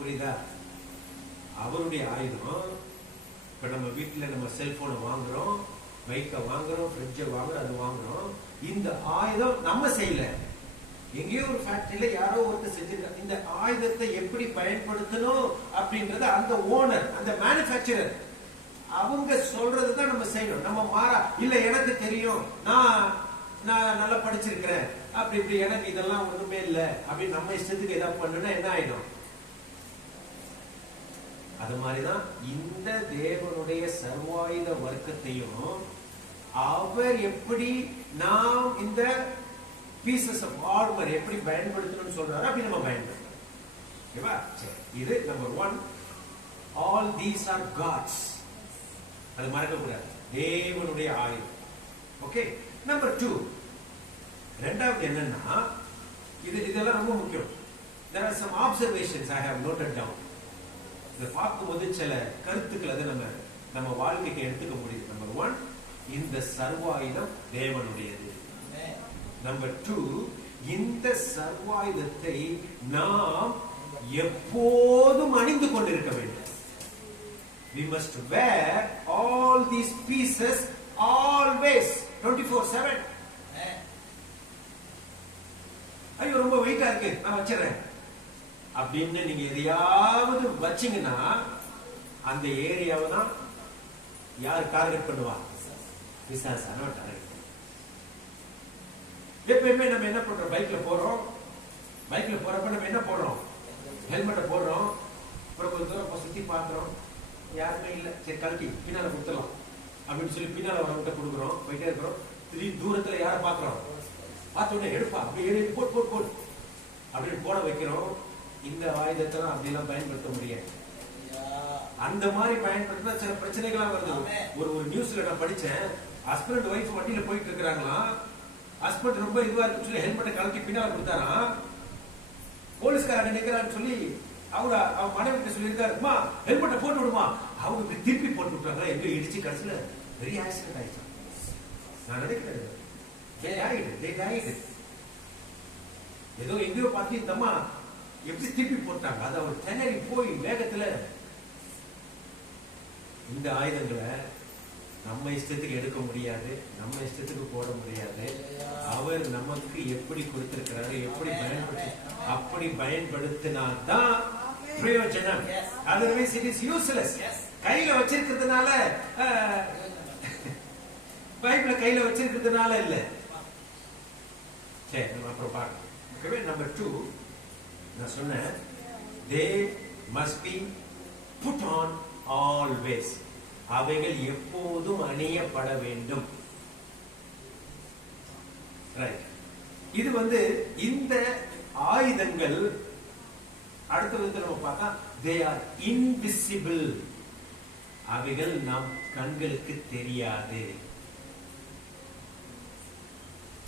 புரியுதா? அவருடைய ஆயுதம். இப்ப நம்ம வீட்டுல நம்ம செல்போனை வாங்குறோம், பைக்கை வாங்குறோம், ஃப்ரிட்ஜை வாங்குறோம், அது வாங்குறோம். இந்த ஆயுதம் நம்ம செய்யல, எங்கேயோ ஒரு ஃபேக்டரியில யாரோ ஒருத்தர் செஞ்சிருக்காங்க. இந்த ஆயுதத்தை எப்படி பயன்படுத்தணும் அப்படின்றத அந்த ஓனர், அந்த மேனுஃபேக்சரர் அவங்க சொல்றதுதான் நம்ம செய்யணும். நம்ம மாறா இல்ல எனக்கு தெரியும், நான் நல்லா படிச்சிருக்கிறேன், அப்படி இப்படி எனக்கு இதெல்லாம் ஒண்ணுமே இல்லை அப்படின்னு நம்ம இஷ்டத்துக்கு ஏதாவது பண்ணுனா என்ன ஆயிடும்? அது மாதிரிதான் இந்த தேவனுடைய சர்வாயுத வர்க்கத்தையும் அவர் எப்படி நாம் இந்த பீசஸ் ஆஃப் ஆர்மர் எப்படி பயன்படுத்தணும்னு சொல்றாரு, அப்படி நம்ம பயன்படுத்தணும். ஓகேவா? இது number 1. All these are gods. அது மறக்க கூடாது, தேவனுடைய ஆயுதம். ஓகே. நம்பர் 2, ரெண்டாவது என்னன்னா, இதெல்லாம் ரொம்ப முக்கியம். There are some observations I have noted down. இதை பார்க்கும்போது சில கருத்துக்களை அதை நம்ம வாழ்க்கைக்கு எடுத்துக்க முடியுது. நம்பர் 1, இந்த சர்வாயுதம் தேவனுடையது. நம்பர் 2, இந்த சர்வாயுதத்தை நாம் எப்போதும் அணிந்து கொண்டிருக்க வேண்டும். We must wear all these pieces always, 24/7. ஐயோ ரொம்ப வெயிட்டா இருக்கு, நான் வச்சிடறேன் அப்படின்னு நீங்க எதையாவது வச்சீங்கன்னா அந்த ஏரியாவை தான் யார் டார்கெட் பண்ணுவா? பிசாசான டார்கெட். எப்பயுமே நம்ம என்ன பண்றோம்? பைக்ல போறப்ப நம்ம என்ன போடுறோம்? ஹெல்மெட்டை போடுறோம். அப்புறம் கொஞ்சம் தூரம் சுத்தி பாக்குறோம், யாருமே இல்லை, சரி கழட்டி பின்னால கொடுத்துடலாம் அப்படின்னு சொல்லி பின்னால வரவங்கிட்ட கொடுக்குறோம். போயிட்டே இருக்கிறோம். திடீர்னு தூரத்துல யாரை பாக்குறோம்? பார்த்த உடனே எடுப்பா, அப்படி ஏறி போட் அப்படின்னு போட வைக்கிறோம். இந்த ஆயுதத்தை அப்படிலாம் பயன்படுத்த முடியாது. அந்த மாதிரி பயன்படுத்தினா சில பிரச்சனைகளா வருது. ஒரு நியூஸ்ல நான் படிச்சேன், ஹஸ்பண்ட் ஒய்ஃப் வண்டியில போயிட்டு இருக்கிறாங்களாம். ஹஸ்பண்ட் ரொம்ப இதுவா இருக்குன்னு சொல்லி ஹெல்மெட்டை கழட்டி பின்னால கொடுத்தாராம். போலீஸ்காரங்க நிக்கிறான்னு சொல்லி அவங்க மனைவிட்ட சொல்லியிருக்காருமா, ஹெல்மெட்டை போட்டு விடுமா. அவங்க திருப்பி போட்டு விட்டாங்க, எங்க இடிச்சு கடைசியில பெரிய ஆக்சிடென்ட் ஆயிடுச்சு. நான் நினைக்கிறேன் ஏதோ எங்கேயோ பார்த்து இந்த அம்மா எப்படி திருப்பி போட்டாங்க. அது அவர் திணறி போய் வேகத்துல. இந்த ஆயுதங்களை நம்ம இஷ்டத்துக்கு எடுக்க முடியாது, நம்ம இஷ்டத்துக்கு போட முடியாது. அவர் நமக்கு எப்படி கொடுத்திருக்கிறாரு, எப்படி அப்படி பயன்படுத்தினால்தான் பிரயோஜனம். Otherwise it is useless. கையில வச்சிருக்கிறதுனால, பைபிள கையில வச்சிருக்கிறதுனால இல்ல. சரி, நம்ம அப்புறம் பார்க்கலாம். ஓகே. நம்பர் 2, நான் சொன்னேன், they must be put on always. அவைகள் எப்போதும் அணியப்பட வேண்டும். ரைட். இது இந்த ஆயுதங்கள் அடுத்த விதத்தில் நம்ம பார்த்தா they are invisible. அவைகள் நம் கண்களுக்கு தெரியாது.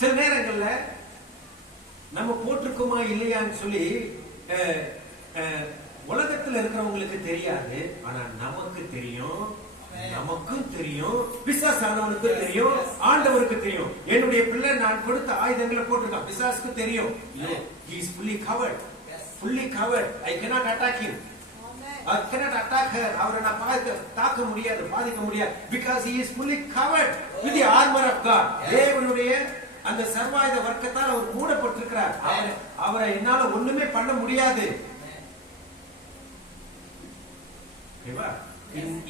சில நேரங்கள்ல நம்ம போட்டிருக்கோமா இல்லையான்னு சொல்லி உலகத்துல இருக்கிறவங்களுக்கு தெரியாது, ஆனா நமக்கு தெரியும். நமக்கும் தெரியும், பிசாசானவனுக்கு தெரியும், ஆண்டவருக்கு தெரியும். என்னுடைய பிள்ளை நான் கொடுத்த ஆயுதங்களை போட்டிருக்கான், பிசாசுக்கு தெரியும். He is fully covered. Fully covered. I cannot attack him. I cannot attack her. அவரை நான் தாக்க முடியாது, பாதிக்க முடியாது. Because he is fully covered with the armor of God. தேவனுடைய அந்த சர்வாயுத வர்க்கத்தால் அவர் மூடப்பட்டிருக்கிறார். அவரை என்னால ஒண்ணுமே பண்ண முடியாது.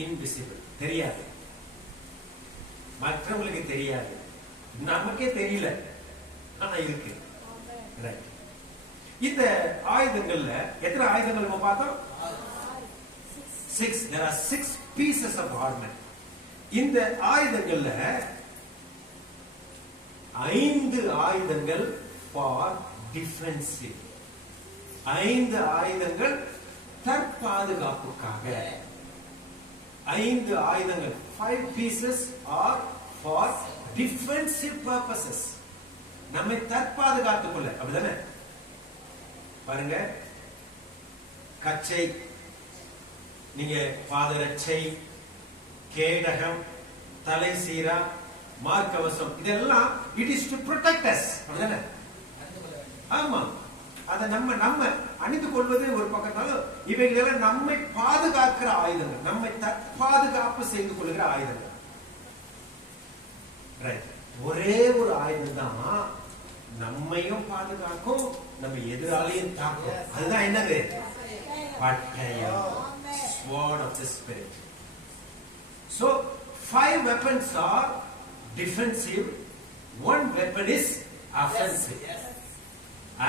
இன்விசிபிள், தெரியாது, மற்றவங்களுக்கு தெரியாது, நமக்கே தெரியல, ஆனா இருக்கு. இந்த ஆயுதங்கள்ல எத்தனை ஆயுதங்கள் நம்ம பார்த்தோம்? 6. There are 6 pieces of armor. இந்த ஆயுதங்கள்ல 5 ஆயுதங்கள் for defensive. 5 ஆயுதங்கள் தற்பாதுகாப்புக்காக. 5 ஆயுதங்கள், 5 pieces are for defensive purposes. நம்மை தற்பாதுகாத்துக் கொள்ள. அப்படிதானே? பாருங்க, கச்சை, நீங்க பாதரட்சை, கேடகம், தலை சீரா, மார்க்கவசம், இதெல்லாம் it is to protect us. அப்படிதானே? ஆமா, அத நம்ம அணிந்து கொள்வது ஒரு பக்கத்தாலும், இவைகளெல்லாம் நம்மை பாதுகாக்கிற ஆயுதங்கள், நம்மை பாதுகாப்பு செய்து கொள்கிற ஆயுதங்கள். ஒரே ஒரு ஆயுதம் தான் நம்மையும் பாதுகாக்கும், நம்ம எதிராளியும் தாக்கும். அதுதான் என்னது? பட்டயம். Sword of the Spirit. So 5 weapons are defensive, 1 weapon is offensive.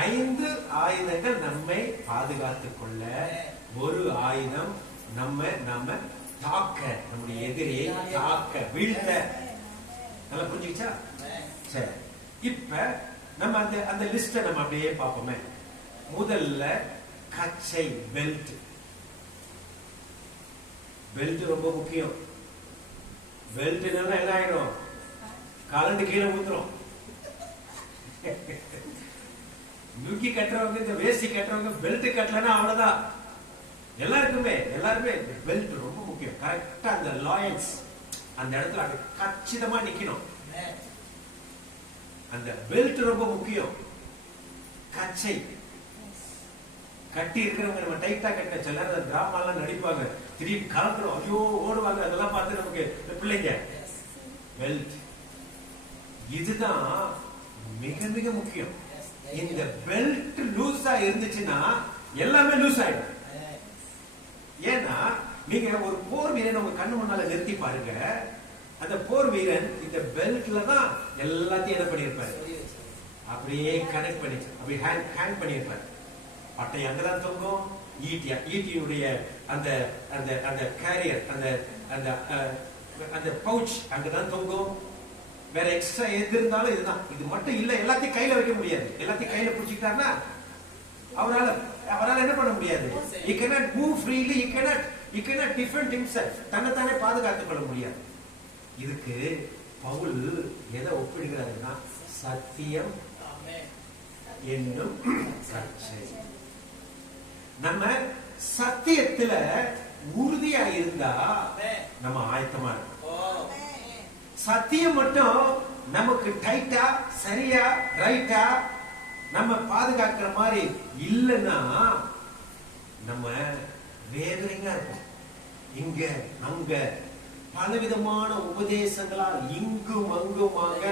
5 ஆயுதங்கள் நம்மை பாதுகாத்துக் கொள்ள, ஒரு ஆயுதம் நம்ம தாக்க, நம்முடைய எதிரியை தாக்க, வீழ்த்த. நல்லா புரிஞ்சுச்சா? சரி, இப்ப நம்ம அந்த லிஸ்ட நம்ம அப்படியே பார்ப்போமே. முதல்ல கச்சை, பெல்ட். பெல்ட் ரொம்ப முக்கியம். பெல்ட் என்ன ஆயிடும்? கலண்டு கீழே ஊத்துறோம். லுங்கி கட்டுறவங்க, இந்த வேஷ்டி கட்டுறவங்க பெல்ட் கட்டலன்னா அவ்வளவுதான். எல்லாருமே பெல்ட் ரொம்ப முக்கியம். கரெக்டா அந்த லாயன்ஸ் அந்த இடத்துல அது கச்சிதமா நிக்கணும். அந்த பெல்ட் ரொம்ப முக்கியம். கச்சை கட்டி இருக்கிறவங்க, நம்ம டைட்டா கட்ட சில டிராமா எல்லாம் நடிப்பாங்க, திடீர்னு கலந்துரும், ஐயோ ஓடுவாங்க. அதெல்லாம் பார்த்து நமக்கு பிள்ளைங்க பெல்ட் இதுதான் மிக மிக முக்கியம். இந்த பெல்ட் லூஸா இருந்துச்சுன்னா எல்லாமே லூஸ் ஆயிடும். ஏன்னா நீங்க ஒரு போர் வீரன் உங்க கண்ணு முன்னால நிறுத்தி பாருங்க, அந்த போர் வீரன் இந்த பெல்ட்ல தான் எல்லாத்தையும் என்ன பண்ணிருப்பாரு, அப்படியே கனெக்ட் பண்ணி அப்படி ஹேங் பண்ணிருப்பாரு. பட்டை அங்கதான் தொங்கும், ஈட்டியுடைய அந்த அந்த அந்த கேரியர், அந்த அந்த அந்த பவுச் அங்கதான் தொங்கும். வேற எக்ஸ்ட்ரா எது இருந்தாலும் இதுதான். இது மட்டும் இல்ல, எல்லாத்தையும் கையில வைக்க முடியாது. எல்லாத்தையும் கையில பிடிச்சிட்டாருன்னா அவரால் என்ன பண்ண முடியாது. He cannot move freely, he cannot defend himself. தன்னைத்தானே பாதுகாத்துக் கொள்ள முடியாது. இதுக்கு பவுல் எதை ஒப்பிடுகிறாருன்னா, சத்தியம் என்னும் கச்சை. நம்ம சத்தியத்துல உறுதியா இருந்தா நம்ம ஆயத்தமா இருக்கோம். சத்தியம் மட்டும் நமக்கு டைட்டா, சரியா, ரைட்டா நம்ம பாதுகாக்கிற மாதிரி இல்லைன்னா நம்ம வேதனையா இருப்போம். இங்க அங்க பலவிதமான உபதேசங்களால் இங்கும் அங்குமாக,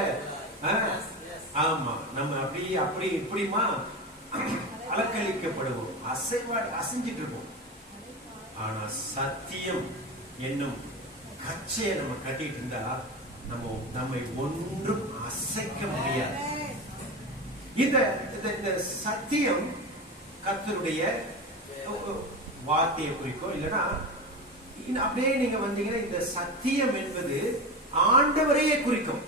ஆமா, நம்ம அப்படி இப்படிமா அலக்களிக்கப்படுவோம், அசைஞ்சிட்டு இருப்போம். ஆனா சத்தியம் என்னும் கச்சையை நம்ம கட்டிட்டு இருந்தா நம்மை ஒன்றும் அசைக்க முடியாது. இந்த சத்தியம் கர்த்தருடைய வார்த்தையை குறிக்கும். இல்லைன்னா அப்படியே நீங்க வந்தீங்கன்னா இந்த சத்தியம் என்பது ஆண்டவரையே குறிக்கும்.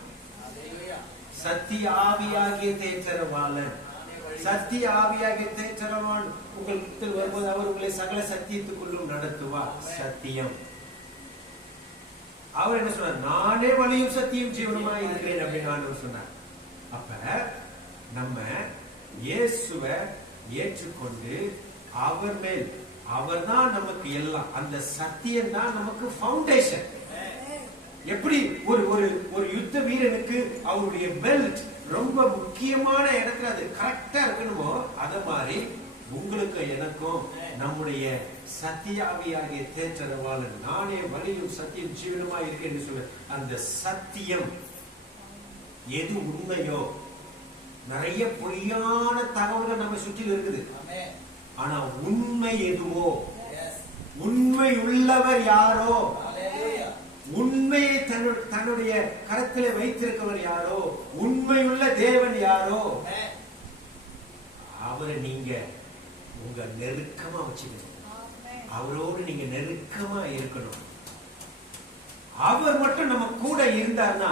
சத்திய ஆவியாகிய தேற்றரவாளன், சத்திய ஆவியாகிய தேற்றரவான் உங்களுக்கு வரும்போது அவர் உங்களை சகல சத்தியத்துக்குள்ளும் நடத்துவார். சத்தியம். அவர் என்ன சொன்னார்? நானே வழியும் சத்தியம் ஜீவனுமா இருக்கிறேன் அப்படின்னு ஆண்டவர் சொன்னார். அப்ப நம்ம இயேசுவை ஏற்றுக்கொண்டு அவர் மேல், அவர் தான் நமக்கு எல்லாம். அந்த சத்தியம் தான் நமக்கு ஃபவுண்டேஷன். எப்படி ஒரு யுத்த வீரனுக்கு அவருடைய பெல்ட் ரொம்ப முக்கியமான இடத்துல அது கரெக்டா இருக்கணுமோ, அத மாதிரி உங்களுக்கு எனக்கும் நம்முடைய சத்தியாவியாகிய தேற்றரவாளன், நானே வழியும் சத்தியம் ஜீவனுமா இருக்கேன்னு சொல்ல அந்த சத்தியம் எது உண்மையோ, நிறைய பொய்யான தகவல்கள் நம்ம சுற்றில் இருக்குது. ஆனா உண்மை எதுவோ, உண்மை உள்ளவர் யாரோ, உண்மையை தன்னுடைய கரத்திலே வைத்திருக்கவர் யாரோ, உண்மையுள்ள தேவன் யாரோ, அவரை நீங்க உங்க நெருக்கமா வச்சுக்கணும். அவரோடு நீங்க நெருக்கமா இருக்கணும். அவர் மட்டும் நம்ம கூட இருந்தார்னா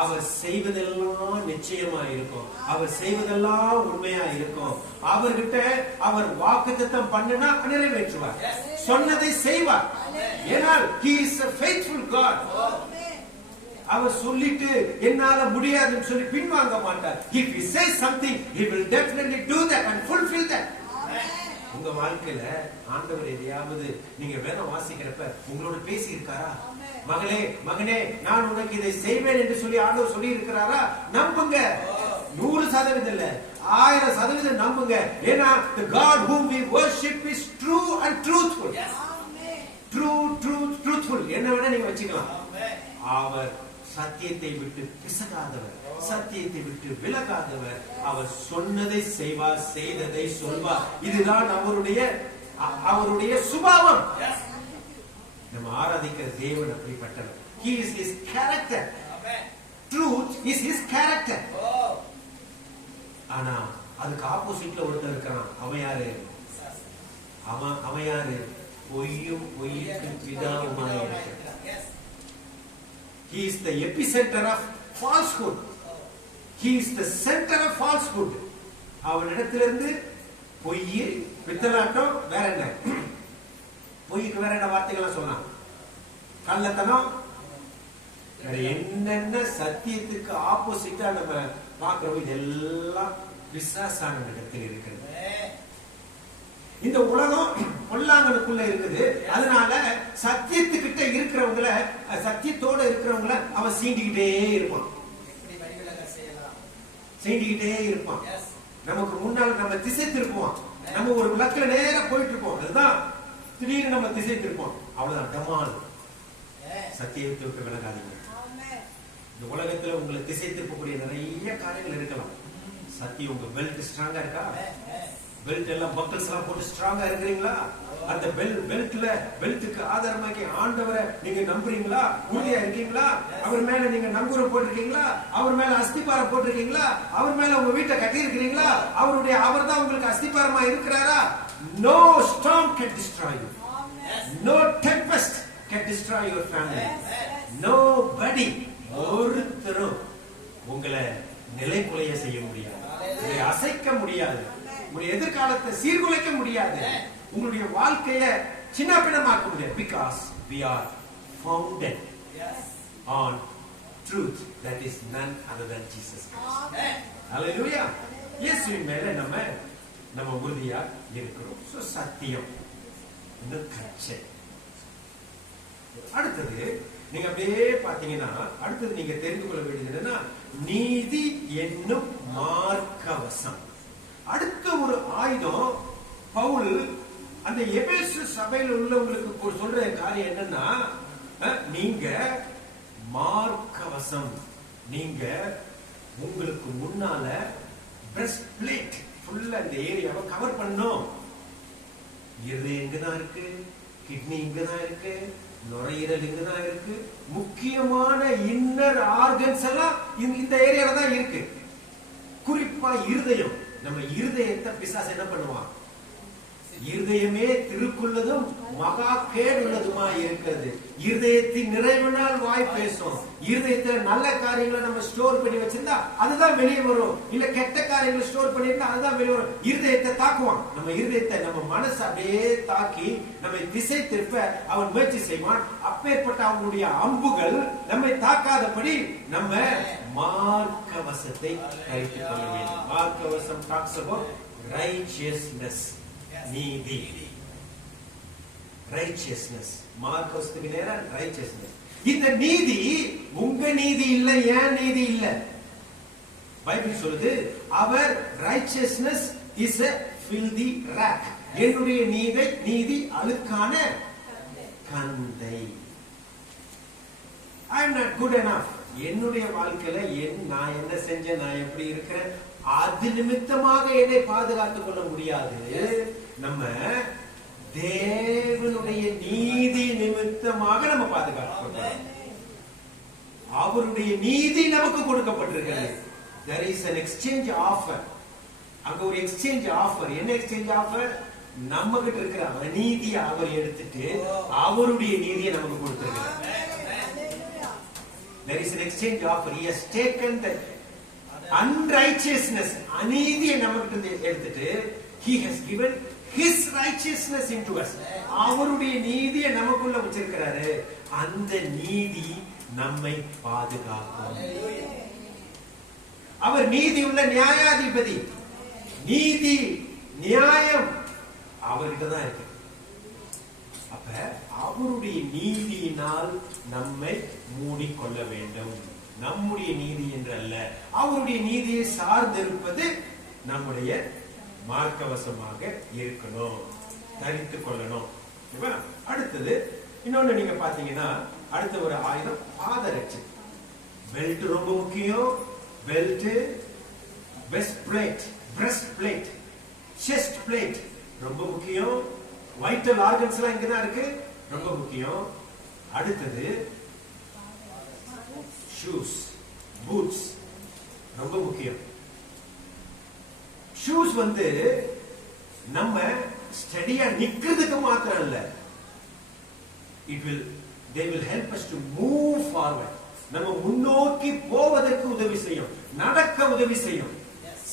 அவர் செய்வதெல்லாம் நிச்சயமா இருக்கும். அவர் செய்வதெல்லாம் உண்மையா இருக்கும். அவர்கிட்ட அவர் வாக்குத்தத்தம் பண்ணினா நிறைவேற்றுவார், சொன்னதை செய்வார். ஏனால் he is a faithful God. அவர் சொல்லிட்டு என்னால முடியாதுன்னு சொல்லி பின்வாங்க மாட்டார். If he says something, he will definitely do that and fulfill that. உங்க வாழ்க்கையில ஆண்டவர் எதையாவது நீங்க வேதம் வாசிக்கிறப்ப உங்களோட பேசி இருக்காரா? மகளே மகனே, நான் உனக்கு இதை செய்வேன் என்று சொல்லி ஆண்டவர் சொல்லி இருக்கிறாரா? நம்புங்க. 100% இல்ல, 1000% நம்புங்க. ஏன்னா the God whom we worship is true and truthful. truthful என்ன வேணா நீங்க வச்சுக்கலாம். அவர் சத்தியத்தை விட்டு பிசகாதவர், சத்தியத்தை விட்டு விலகாதவர். அவர் சொன்னதை செய்வார், செய்ததை சொல்வார். இதுதான் அவருடைய சுபாவம். நம்ம ஆராதிக்கிற தேவன் அப்படிப்பட்டவர். He is his character. Truth is his character. ஆனா அதுக்கு ஆப்போசிட்ல ஒருத்தர் இருக்கான். அவன் யாரு? அவன் யாரு? பொய்யும் பொய்க்கு பிதாவுமாய் இருக்கிறார். He is the epicenter of falsehood. He is the center of falsehood. அவனிடத்திலிருந்து பொய், பித்தலாட்டம், வேற என்ன? பொய்க்கு வேற என்ன வார்த்தைகள் சொல்லலாம்? கள்ளத்தனம், வேற என்னென்ன சத்தியத்துக்கு ஆப்போசிட்டா நம்ம பார்க்கிறோம். இதெல்லாம் பிசாசான இடத்தில் இருக்கிறது. இந்த உலகம் பொல்லாங்கனுக்குள்ள இருக்குது. அதனால சத்தியத்துக்கிட்ட இருக்கிறவங்கள, சத்தியத்தோட இருக்கிறவங்கள அவன் சீண்டிக்கிட்டே இருப்பான். நமக்கு முன்னால நம்ம திசை திருப்போம். நம்ம ஒரு விளக்குல நேரா போயிட்டு இருப்போம். அதுதான் திடீர்னு நம்ம திசை திருப்போம். அவ்வளவுதான், டமால். சத்தியத்தை விட்டு விலகாதீங்க. இந்த உலகத்துல உங்களை திசை திருப்பக்கூடிய நிறைய காரியங்கள் இருக்கலாம். சத்தியம், உங்க பெல்ட் ஸ்ட்ராங்கா இருக்கா? பெல்ட் எல்லாம் பக்கல்ஸ் எல்லாம் போட்டு ஸ்ட்ராங்கா இருக்கிறீங்களா? அந்த பெல்ட்டுக்கு ஆதாரமாக்கி ஆண்டவரை நீங்க நம்புறீங்களா? உறுதியா இருக்கீங்களா? அவர் மேல நீங்க நங்கூரம் போட்டிருக்கீங்களா? அவர் மேல அஸ்திபாரம் போட்டிருக்கீங்களா? அவர் மேல உங்க வீட்டை கட்டி இருக்கிறீங்களா? அவர் தான் உங்களுக்கு அஸ்திபாரமா இருக்கிறாரா? No storm can destroy you. No tempest can destroy your family. Nobody, ஒருத்தரும் உங்களை நிலைகுலைய செய்ய முடியாது, உங்களை அசைக்க முடியாது, உங்களுடைய எதிர்காலத்தை சீர்குலைக்க முடியாது, உங்களுடைய வாழ்க்கையை சின்ன பின்னமாக்க முடியாது. Because we are founded on truth that is none other than Jesus Christ. Hallelujah. இயேசுவின் மேல நம்ம உறுதியா இருக்கிறோம். சோ சத்தியம் இந்த கச்சை. அடுத்தது நீங்க அப்படியே பாத்தீங்கன்னா, அடுத்தது நீங்க தெரிந்து கொள்ள வேண்டியது என்னன்னா, நீதி என்னும் மார்க்கவசம். அடுத்த ஒரு ஆயுதம் பவுல் அந்த எபேசு சபையில் உள்ளவங்களுக்கு சொல்ற காரியம் என்னன்னா, நீங்க மார்க்கவசம், நீங்க உங்களுக்கு முன்னால பிரஸ்ட் பிளேட் ஃபுல்லா இந்த ஏரியாவை கவர் பண்ணணும். இருதயம் இங்கதான் இருக்கு, கிட்னி இங்கதான் இருக்கு, நுரையீரல் இங்கதான் இருக்கு, முக்கியமான இன்னர் ஆர்கன்ஸ் எல்லாம் இந்த ஏரியால தான் இருக்கு. குறிப்பா இருதயம். நம்ம இருதயத்தை பிசாசு என்ன பண்ணுவான்? இருதயமே திருக்குள்ளதும் மகா கேடுள்ளதுமா இருக்கிறது. இருதயத்தின் நிறைவினால் வாய் பேசும். இருதயத்துல நல்ல காரியங்களை நம்ம ஸ்டோர் பண்ணி வச்சிருந்தா அதுதான் வெளியே வரும். இல்ல கெட்ட காரியங்களை ஸ்டோர் பண்ணிருந்தா அதுதான் வெளியே வரும். இருதயத்தை தாக்குவான். நம்ம இருதயத்தை, நம்ம மனசு அப்படியே தாக்கி நம்மை திசை திருப்ப அவன் முயற்சி செய்வான். அப்பேற்பட்ட அவனுடைய அம்புகள் நம்மை தாக்காதபடி நம்ம மார்க்கவசத்தை கழித்துக் கொள்ள வேண்டும். மார்க்கவசம் talks about righteousness, நீதி. righteousness, மார்க்கவசத்துக்கு நேரா righteousness. இந்த நீதி உங்க நீதி இல்ல, ஏன் நீதி இல்ல. பைபிள் சொல்லுது, அவர் righteousness is a filthy rag. என்னுடைய நீதி அழுக்கான கந்தை. I am not good enough. என்னுடைய வாழ்க்கையில நான் என்ன செஞ்சேன், நான் எப்படி இருக்கிறேன், அது நிமித்தமாக என்னை பாதுகாத்துக் கொள்ள முடியாது. நம்ம தேவனுடைய நீதி நிமித்தமாக நம்ம பாதுகாத்துக், அவருடைய நீதி நமக்கு கொடுக்கப்பட்டிருக்கிறது. There is an exchange offer. அங்க ஒரு எக்ஸ்சேஞ்ச் ஆஃபர். என்ன எக்ஸ்சேஞ்ச் ஆஃபர்? நம்ம கிட்ட இருக்கிற அநீதியை அவர் எடுத்துட்டு அவருடைய நீதியை நமக்கு கொடுத்திருக்கிறார். There is an exchange offer. He has taken the unrighteousness, அநீதியை நம்ம கிட்ட எடுத்துட்டு he has given his righteousness into us. அவருடைய நீதியை நமக்குள்ள வச்சிருக்கிறாரு. அந்த நீதி நம்மை பாதுகாக்கும். அவர் நீதி உள்ள நியாயாதிபதி. நீதி, நியாயம் அவர்கிட்ட தான் இருக்கு. அப்ப அவருடைய நீதியினால் நம்மை மூடிக்கொள்ள வேண்டும். நம்முடைய நீதி என்று அல்ல, அவருடைய நீதியை சார்ந்திருப்பது நம்முடைய மார்க்கவசமாக இருக்கணும், தரித்துக் கொள்ளணும். அடுத்தது இன்னொன்னு நீங்க பாத்தீங்கன்னா, அடுத்த ஒரு ஆயுதம் பாதரட்சை. பெல்ட் ரொம்ப முக்கியம். Belt, vest plate, breast plate, chest plate ரொம்ப முக்கியம். வைட்டல் ஆர்கன்ஸ் எல்லாம் இங்கதான் இருக்கு, ரொம்ப முக்கியம். அடுத்தது ஷூஸ், பூட்ஸ் ரொம்ப முக்கியம். ஷூஸ் நம்ம ஸ்டடியா நிக்கிறதுக்கு மாத்திரம் இல்ல, they will help us to move forward. நம்ம முன்னோக்கி போவதற்கு உதவி செய்யும், நடக்க உதவி செய்யும்.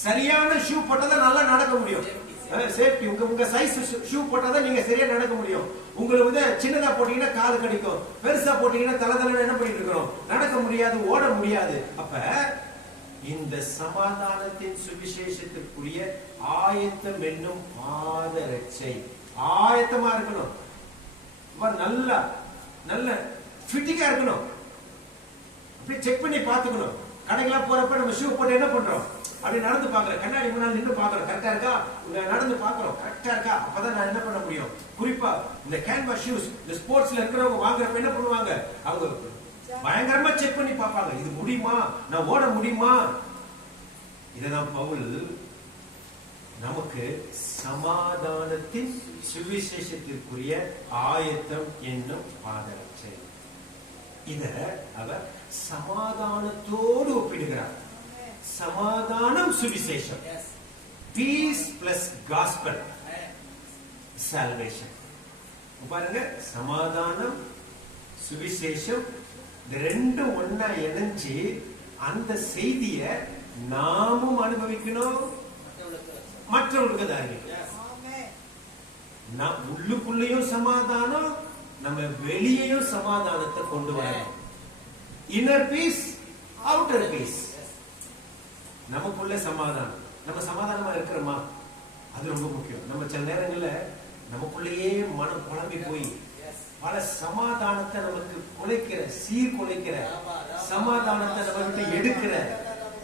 சரியான ஷூ போட்டாதான் நல்லா நடக்க முடியும். சேஃப்டி, உங்க சைஸ் ஷூ போட்டாதான் நீங்க சரியா நடக்க முடியும். உங்களுக்கு சின்னதா போட்டீங்கன்னா காது கடிக்கும், பெருசா போட்டீங்கன்னா தலை என்ன பண்ணிட்டு இருக்கிறோம், நடக்க முடியாது, ஓட முடியாது. அப்ப இந்த சமாதானத்தின் சுவிசேஷத்திற்குரிய ஆயத்தம் என்னும் பாதரட்சை ஆயத்தமா இருக்கணும். நல்ல நல்ல ஃபிட்டிங்கா இருக்கணும். அப்படி செக் பண்ணி பாத்துக்கணும். கடைக்கெல்லாம் போறப்ப நம்ம ஷூ போட்டு என்ன பண்றோம், அப்படி நடந்து பாக்குறோம், கண்ணாடி முன்னாடி நின்று பாக்குறோம், கரெக்டா இருக்கா, நடந்து பாக்குறோம், கரெக்டா இருக்கா, அப்பதான் நான் என்ன பண்ண முடியும். குறிப்பா இந்த கேன்வாஸ் ஷூஸ், இந்த ஸ்போர்ட்ஸ்ல இருக்கிறவங்க வாங்குறப்ப என்ன பண்ணுவாங்க, அவங்க பயங்கரமா செக் பண்ணி பார்ப்பாங்க, இது முடியுமா, நான் ஓட முடியுமா. இததான் பவுல் நமக்கு சமாதானத்தின் சுவிசேஷத்திற்குரிய ஆயத்தம் என்னும் பாதரட்சை. இத அவர் சமாதானத்தோடு ஒப்பிடுகிறார். சமாதானம் சுவிசேஷம், பீஸ் பிளஸ் காஸ்பல் சால்வேஷன். பாருங்க, சமாதானம் சுவிசேஷம் ரெண்டும் ஒன்னா இணைஞ்சு அந்த செய்திய நாமும் அனுபவிக்கணும், மற்றவர்களுக்கு தான் உள்ளுக்குள்ளேயும் சமாதானம், நம்ம வெளியேயும் சமாதானத்தை கொண்டு வரணும். Inner peace, outer peace. நமக்குள்ள சமாதானம், நம்ம சமாதானமா இருக்கிறோமா, அது ரொம்ப முக்கியம். நம்ம சில நேரங்கள்ல நமக்குள்ளேயே மனம் குழம்பி போய் பல சமாதானத்தை நமக்கு குலைக்கிற, சீர்குலைக்கிற சமாதானத்தை நம்ம விட்டு எடுக்கிற,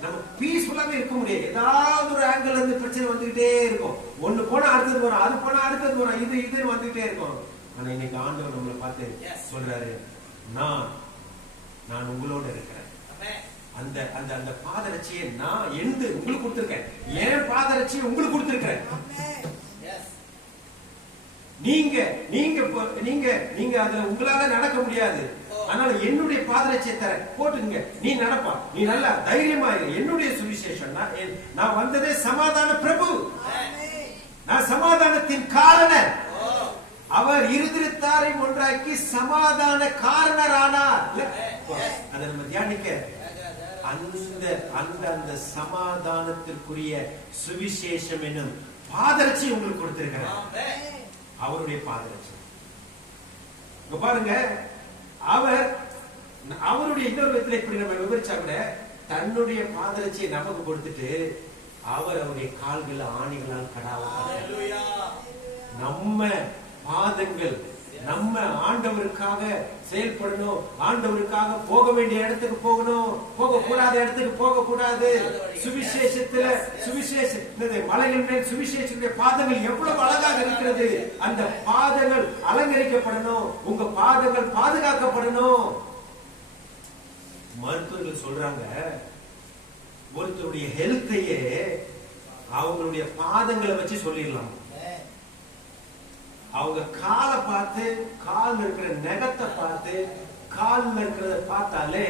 நம்ம பீஸ்ஃபுல்லாவே இருக்க முடியாது. ஏதாவது ஒரு ஆங்கிள் இருந்து பிரச்சனை வந்துகிட்டே இருக்கும். ஒண்ணு போனா அடுத்தது வரும், அது போனா அடுத்தது வரும், இதுன்னு வந்துகிட்டே இருக்கும். ஆனா இன்னைக்கு ஆண்டவர் நம்மளை பார்த்து சொல்றாரு, நான் உங்களோட இருக்கிறேன். அந்த அந்த அந்த பாதரட்சியை நான் எழுந்து உங்களுக்கு கொடுத்திருக்கேன். ஏன் பாதரட்சியை உங்களுக்கு கொடுத்திருக்கிறேன். நீங்க நீங்க நீங்க நீங்க அதுல உங்களால நடக்க முடியாது, அதனால என்னுடைய பாதரட்சியை தர போட்டுங்க, நீ நடப்பா, நீ நல்லா தைரியமா இரு. என்னுடைய சுவிசேஷம், நான் வந்ததே சமாதான பிரபு, நான் சமாதானத்தின் காரணர். அவர் இருதிருத்தாரை ஒன்றாக்கி சமாதான காரணரானார். அதை நம்ம தியானிக்க அந்த சமாதானத்திற்குரிய சுவிசேஷம் என்னும் பாதரட்சி உங்களுக்கு கொடுத்திருக்கிறார். அவருடைய பாதரட்சி பாருங்க. அவருடைய இன்னொரு விதத்துல இப்படி நம்ம விவரிச்சா கூட, தன்னுடைய பாதரட்சியை நமக்கு கொடுத்துட்டு அவருடைய கால்கள் ஆணிகளால் கடாவ. நம்ம பாதங்கள் நம்ம ஆண்டவருக்காக செயல்படணும், ஆண்டவருக்காக போக வேண்டிய இடத்துக்கு போகணும், போக கூடாத இடத்துக்கு போக கூடாது. மலையின் மேல் சுவிசேஷத்துடைய பாதங்கள் எவ்வளவு அழகாக இருக்கிறது. அந்த பாதங்கள் அலங்கரிக்கப்படணும், உங்க பாதங்கள் பாதுகாக்கப்படணும். மருத்துவர்கள் சொல்றாங்க, ஒருத்தருடைய ஹெல்த்தையே அவங்களுடைய பாதங்களை வச்சு சொல்லிடலாம். அவங்க காலை பார்த்து, கால் இருக்கிற நகத்தை பார்த்து, கால் இருக்கிறத பார்த்தாலே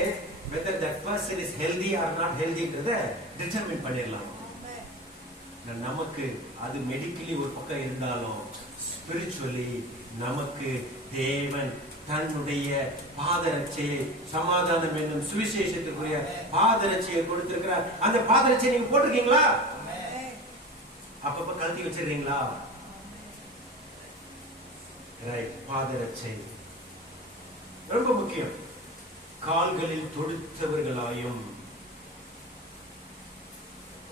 whether that person is healthy or not healthyன்றத டிட்டர்மின் பண்ணிடலாம். நமக்கு அது மெடிக்கலி ஒரு பக்கம் இருந்தாலும், ஸ்பிரிச்சுவலி நமக்கு தேவன் தன்னுடைய பாதரட்சியை, சமாதானம் என்னும் சுவிசேஷத்திற்குரிய பாதரட்சியை கொடுத்திருக்கிறார். அந்த பாதரட்சியை நீங்க போட்டிருக்கீங்களா? அப்பப்ப கழட்டி வச்சிருக்கீங்களா? பாதரட்சை ரொம்ப முக்கியம். கால்களில் தொடுத்தவர்களாயும்,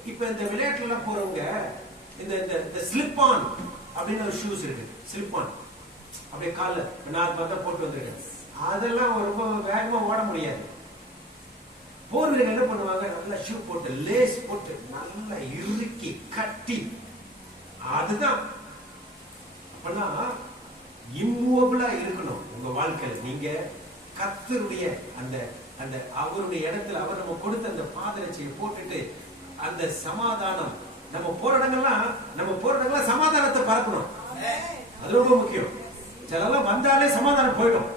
இப்ப இந்த விளையாட்டுல எல்லாம் போறவங்க இந்த ஸ்லிப் ஆன் அப்படின்னு ஒரு ஷூஸ் இருக்கு, ஸ்லிப் ஆன் அப்படியே கால 4 பக்கம் போட்டு வந்துருக்கு. அதெல்லாம் ரொம்ப வேகமா ஓட முடியாது. போர் வீரர்கள் என்ன பண்ணுவாங்க, நல்லா ஷூ போட்டு லேஸ் போட்டு நல்லா இறுக்கி கட்டி, அதுதான் அப்பெல்லாம் இம்மூவபிளா இருக்கணும் உங்க வாழ்க்கையில. நீங்க கர்த்தருடைய அந்த அந்த அவருடைய இடத்துல அவர் நம்ம கொடுத்த அந்த பாதரட்சியை போட்டுட்டு அந்த சமாதானம், நம்ம போராட்டங்கள்லாம் சமாதானத்தை பரப்பணும். அது ரொம்ப முக்கியம். சிலெல்லாம் வந்தாலே சமாதானம் போயிடும்.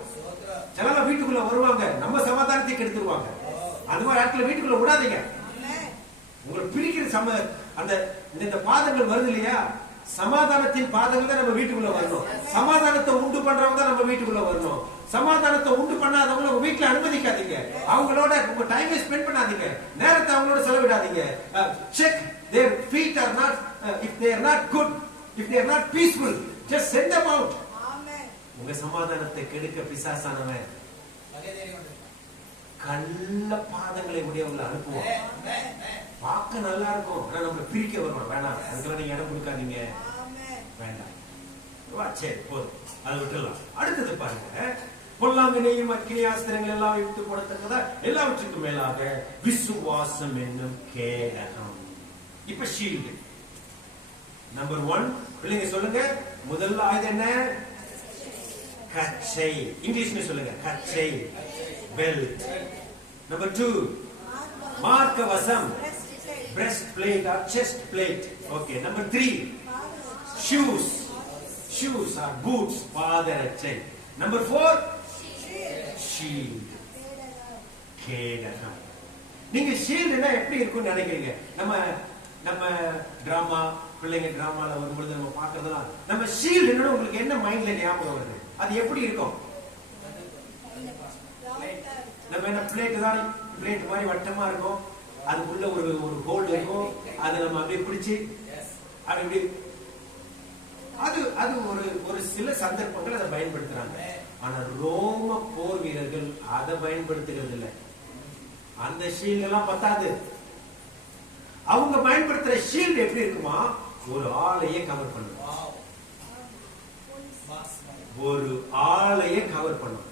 சிலெல்லாம் வீட்டுக்குள்ள வருவாங்க, நம்ம சமாதானத்தை கெடுத்துருவாங்க. அது மாதிரி ஆட்களை வீட்டுக்குள்ள விடாதீங்க. உங்களை பிரிக்கிற அந்த இந்த பாதங்கள் வருது இல்லையா, சமாதானத்தின் பாதங்கள் தான் நம்ம வீட்டுக்குள்ள வரணும். சமாதானத்தை உண்டு பண்றவங்க தான் நம்ம வீட்டுக்குள்ள வரணும். சமாதானத்தை உண்டு பண்ணாதவங்க உங்க வீட்டுல அனுமதிக்காதீங்க. அவங்களோட உங்க டைம் ஸ்பெண்ட் பண்ணாதீங்க, நேரத்தை அவங்களோட செலவிடாதீங்க. Check their feet are not if they are not good, if they are not peaceful, just send them out. உங்க சமாதானத்தை கெடுக்க பிசாசானவன் கள்ள பாதங்களை உடையவங்களை அனுப்புவோம். பார்க்க நல்லா இருக்கும், ஆனா நம்மள பிரிக்க வரணும். வேணாம், அதுக்கெல்லாம் நீங்க இடம் கொடுக்காதீங்க, வேண்டாம். சரி போதும், அதை விட்டுலாம். அடுத்தது பாருங்க, பொல்லாங்கனையும் அக்கினி ஆஸ்திரங்கள் எல்லாம் விட்டு போடத்தக்கதா எல்லாவற்றுக்கும் மேலாக விசுவாசம் என்னும் கேடகம். இப்ப ஷீல்டு நம்பர் 1. பிள்ளைங்க சொல்லுங்க, முதல்ல ஆயுதம் என்ன? கச்சை. இங்கிலீஷ்ல சொல்லுங்க, கச்சை, பெல்ட். நம்பர் 2, மார்க்கவசம், breast plate or chest plate. Okay. Number 3, shoes or boots, பாதரட்சை. Number 4, shield, கேடகம். நீங்க ஷீல்டுனா எப்படி இருக்கும்னு நினைக்கிறீங்க? நம்ம டிராமா, பிள்ளைங்க டிராமால வரும்போது நம்ம பாக்குறதெல்லாம், நம்ம ஷீல்டுன்னு உங்களுக்கு என்ன மைண்ட்ல ஞாபகம் வருது? அது எப்படி இருக்கும்? நம்ம என்ன பிளேட் தான், பிளேட் மாதிரி வட்டமா இருக்கும், அதுக்குள்ள ஒரு ஹோல் இருக்கும், அதை நம்ம அப்படியே பிடிச்சு அப்படி அது ஒரு சில சந்தர்ப்பங்கள் அதை பயன்படுத்துறாங்க. ஆனா ரோம போர் வீரர்கள் அதை பயன்படுத்துகிறது இல்லை. அந்த ஷீல்ட் எல்லாம் பத்தாது. அவங்க பயன்படுத்துற ஷீல்ட் எப்படி இருக்குமா, ஒரு ஆளையே கவர் பண்ணும். ஒரு ஆளையே கவர் பண்ணும்.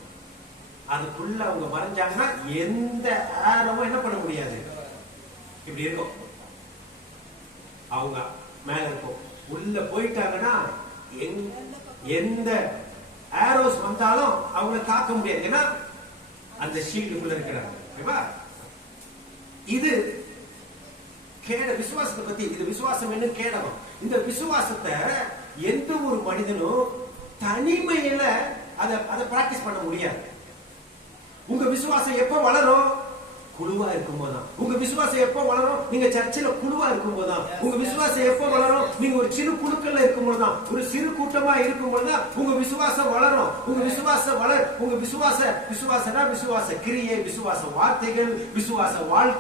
அதுக்குள்ள அவங்க மறைஞ்சாங்கன்னா எந்த ஆரமும் என்ன பண்ண முடியாது. இப்படி இருக்கும், அவங்க மேல இருக்கும். உள்ள போயிட்டாங்கன்னா எந்த ஆரோஸ் வந்தாலும் அவங்கள தாக்க முடியாது. ஏன்னா அந்த ஷீல்டுக்குள்ள இருக்கிறாங்க. இது விசுவாசத்தை பத்தி, இது விசுவாசம் என்ன கேடகம். இந்த விசுவாசத்தை எந்த ஒரு மனிதனும் தனிமையில அதை பிராக்டிஸ் பண்ண முடியாது. உங்க விசுவாசம் எப்ப வளரும்? குழுவா இருக்கும் போதுதான். உங்க விசுவாசம் எப்ப வளரும்? நீங்க சர்ச்சில் குழுவா இருக்கும் போதுதான். உங்க விசுவாசம் எப்ப வளரும்? நீங்க ஒரு சிறு குழுக்கள்ல இருக்கும் போதுதான், ஒரு சிறு கூட்டமா இருக்கும் போதுதான் உங்க விசுவாசம் வளரும். உங்க விசுவாசம் உங்க விசுவாச கிரியை, விசுவாச வார்த்தைகள், விசுவாச வாழ்க்கை